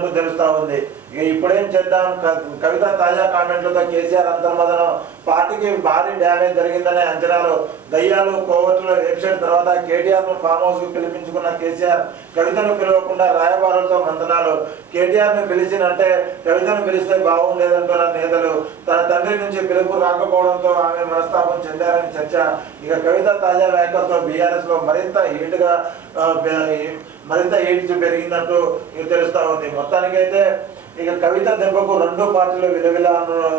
ఉన్నట్టు తెలుస్తా ఉంది. ఇక ఇప్పుడేం చేద్దాం, కవిత తాజా కామెంట్లతో కేసీఆర్ అంతర్మదనం, పార్టీకి భారీ డ్యామేజ్ జరిగిందనే అంచనాలు, దయ్యాలు కోవట్ల వెబ్సైట్ తర్వాత కేటీఆర్ను ఫామ్ హౌస్ కు పిలిపించుకున్న కేసీఆర్ కవితను పిలవకుండా రాయబారులతో మంతనాలు. కేటీఆర్ను పిలిచినంటే కవితను పిలిస్తే బాగుండేదంటున్న నేతలు, తన తండ్రి నుంచి పిలుపు రాకపోవడంతో ఆమె మనస్తాపం చెందారని చర్చ. ఇక కవిత తాజా వ్యాఖ్యలతో బీఆర్ఎస్ లో మరింత హీట్ పెరిగిందంటూ తెలుస్తా ఉంది. మొత్తానికైతే ఇక కవిత దెబ్బకు రెండు పార్టీలు విలవిల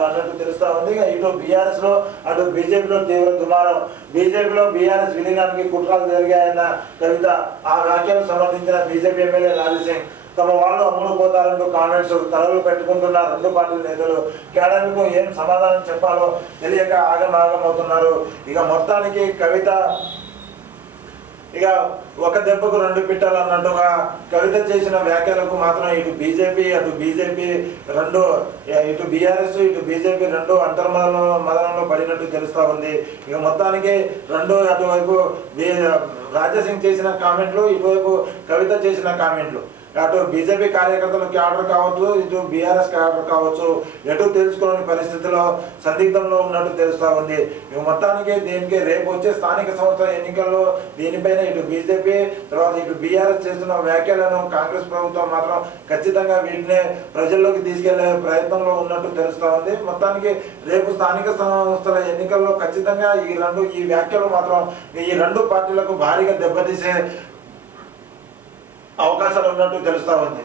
అన్నట్టు తెలుస్తా ఉంది. ఇక ఇటు బీఆర్ఎస్ లో అటు బీజేపీలో తీవ్ర దుమారం. బీజేపీలో బీఆర్ఎస్ విలీనానికి కుట్రలు జరిగాయన్న కవిత, ఆ వ్యాఖ్యలు సమర్థించిన బీజేపీ ఎమ్మెల్యే రాజసింగ్, తమ వాళ్ళు అమ్ముడు పోతారంటూ కామెంట్స్ తలలు పెట్టుకుంటున్న రెండు పార్టీల నేతలు కేడర్లకు ఏం సమాధానం చెప్పాలో తెలియక ఆగమవుతున్నారు. ఇక మొత్తానికి కవిత ఇక ఒక దెబ్బకు రెండు పిట్టలు అన్నట్టుగా కవిత చేసిన వ్యాఖ్యలకు మాత్రం ఇటు బీజేపీ రెండు, ఇటు బీఆర్ఎస్ ఇటు బీజేపీ రెండు అంతర్మదనంలో పడినట్టు తెలుస్తా ఉంది. ఇక మొత్తానికి రెండు, అటువైపు రాజసింగ్ చేసిన కామెంట్లు, ఇటువైపు కవిత చేసిన కామెంట్లు, అటు బీజేపీ కార్యకర్తలకి ఆర్డర్ కావచ్చు, ఇటు బీఆర్ఎస్ ఆర్డర్ కావచ్చు, ఎటు తెలుసుకోని పరిస్థితిలో సందిగ్ధంలో ఉన్నట్టు తెలుస్తా ఉంది. మొత్తానికి దీనికి రేపు వచ్చే స్థానిక సంస్థల ఎన్నికల్లో దీనిపైన ఇటు బీజేపీ తర్వాత ఇటు బీఆర్ఎస్ చేస్తున్న వ్యాఖ్యలను కాంగ్రెస్ ప్రభుత్వం మాత్రం ఖచ్చితంగా వీటినే ప్రజల్లోకి తీసుకెళ్లే ప్రయత్నంలో ఉన్నట్టు తెలుస్తా ఉంది. మొత్తానికి రేపు స్థానిక సంస్థల ఎన్నికల్లో ఖచ్చితంగా ఈ వ్యాఖ్యలు మాత్రం ఈ రెండు పార్టీలకు భారీగా దెబ్బతీసే అవకాశాలు ఉన్నట్టు తెలుస్తా ఉంది.